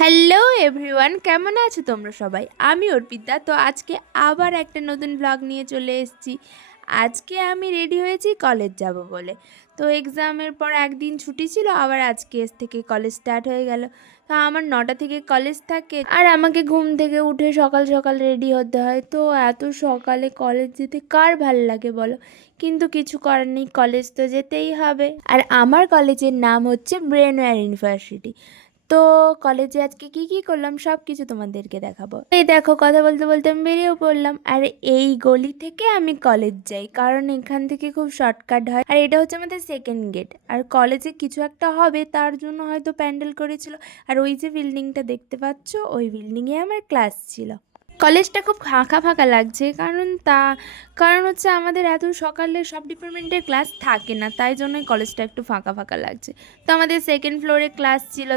Hello everyone, কেমন আছো তোমরা সবাই? আমি অর্পিতা। তো আজকে আবার একটা নতুন ব্লগ নিয়ে চলে এসেছি। আজকে আমি রেডি হয়েছি কলেজ যাব বলে। তো এক্সামের পর একদিন ছুটি ছিল, আবার আজকে থেকে কলেজ স্টার্ট হয়ে গেল। তো আমার 9টা থেকে কলেজ থাকে, আর আমাকে ঘুম থেকে উঠে সকাল সকাল রেডি হতে হয়। তো এত সকালে কলেজ যেতে কার ভাল লাগে বলো? কিন্তু কিছু করার নেই, কলেজ তো যেতেই হবে। আর আমার কলেজের নাম হচ্ছে ব্রেনওয়্যার ইউনিভার্সিটি। তো কলেজে আজকে কি কি করলাম সব কিছু তোমাদেরকে দেখাবো। এই দেখো, কথা বলতে বলতে আমি বেরিয়েও পড়লাম। আর এই গলি থেকে আমি কলেজ যাই, কারণ এখান থেকে খুব শর্টকাট হয়। আর এটা হচ্ছে আমাদের সেকেন্ড গেট। আর কলেজে কিছু একটা হবে তার জন্য হয়তো প্যান্ডেল করেছিল। আর ওই যে বিল্ডিংটা দেখতে পাচ্ছ, ওই বিল্ডিংয়ে আমার ক্লাস ছিল। কলেজটা খুব ফাঁকা ফাঁকা লাগছে, কারণ হচ্ছে আমাদের এত সকালে সব ডিপার্টমেন্টের ক্লাস থাকে না, তাই জন্যই কলেজটা একটু ফাঁকা ফাঁকা লাগছে। তো আমাদের সেকেন্ড ফ্লোরে ক্লাস ছিল।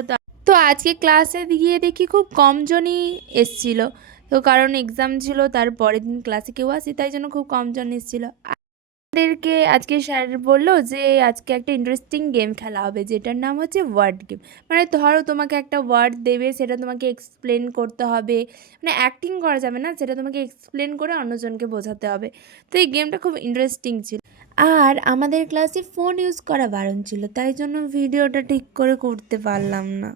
তো আজকে ক্লাসে গিয়ে দেখি খুব কমজনই এসছিল। তো কারণ এক্সাম ছিল, তার পরের দিন ক্লাসে কেউ আসে, তাই জন্য খুব কমজন এসছিল। আমাদেরকে আজকে স্যার বললো যে আজকে একটা ইন্টারেস্টিং গেম খেলা হবে, যেটার নাম হচ্ছে ওয়ার্ড গেম। মানে ধরো তোমাকে একটা ওয়ার্ড দেবে, সেটা তোমাকে এক্সপ্লেন করতে হবে। মানে অ্যাক্টিং করা যাবে না, সেটা তোমাকে এক্সপ্লেন করে অন্যজনকে বোঝাতে হবে। তো এই গেমটা খুব ইন্টারেস্টিং ছিল। আর আমাদের ক্লাসে ফোন ইউজ করা বারণ ছিল, তাই জন্য ভিডিওটা ঠিক করে করতে পারলাম না।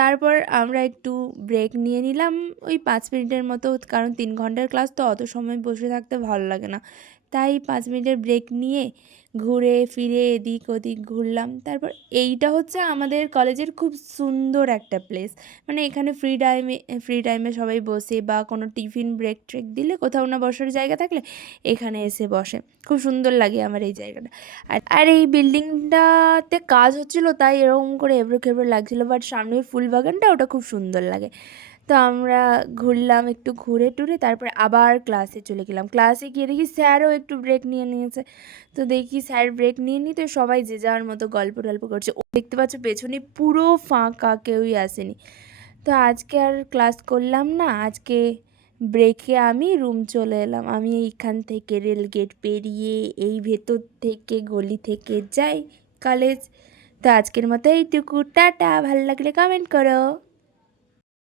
তারপর আমরা একটু ব্রেক নিয়ে নিলাম, ওই 5 মিনিটের মতো, কারণ 3 ঘন্টার ক্লাস তো অত সময় বসে থাকতে ভালো লাগে না। তাই 5 মিনিটের ব্রেক নিয়ে ঘুরে ফিরে এদিক ওদিক ঘুরলাম। তারপর এইটা হচ্ছে আমাদের কলেজের খুব সুন্দর একটা প্লেস। মানে এখানে ফ্রি টাইমে সবাই বসে, বা কোনো টিফিন ব্রেক ট্রেক দিলে, কোথাও না বসার জায়গা থাকলে এখানে এসে বসে। খুব সুন্দর লাগে আমার এই জায়গাটা। আর এই বিল্ডিংটাতে কাজ হচ্ছিল, তাই এরকম করে এবড়ো খেবড়ো লাগছিলো, বাট সামনের ফুল বাগানটা ওটা খুব সুন্দর লাগে। তো আমরা ঘুরলাম, একটু ঘুরে টুরে তারপরে আবার ক্লাসে চলে গেলাম। ক্লাসে গিয়ে দেখি স্যারও একটু ব্রেক নিয়ে নিয়েছে। তো দেখি স্যার ব্রেক নিয়ে নিতে সবাই যে যাওয়ার মতো গল্প টল্প করছে। ও দেখতে পাচ্ছ পেছনে পুরো ফাঁকা, কেউই আসেনি। তো আজকে আর ক্লাস করলাম না। আজকে ব্রেকে আমি রুম চলে এলাম। আমি এইখান থেকে রেল গেট পেরিয়ে এই ভেতর থেকে গলি থেকে যাই কলেজ। তো আজকের মতো এইটুকু, টাটা। ভালো লাগলে কমেন্ট করো।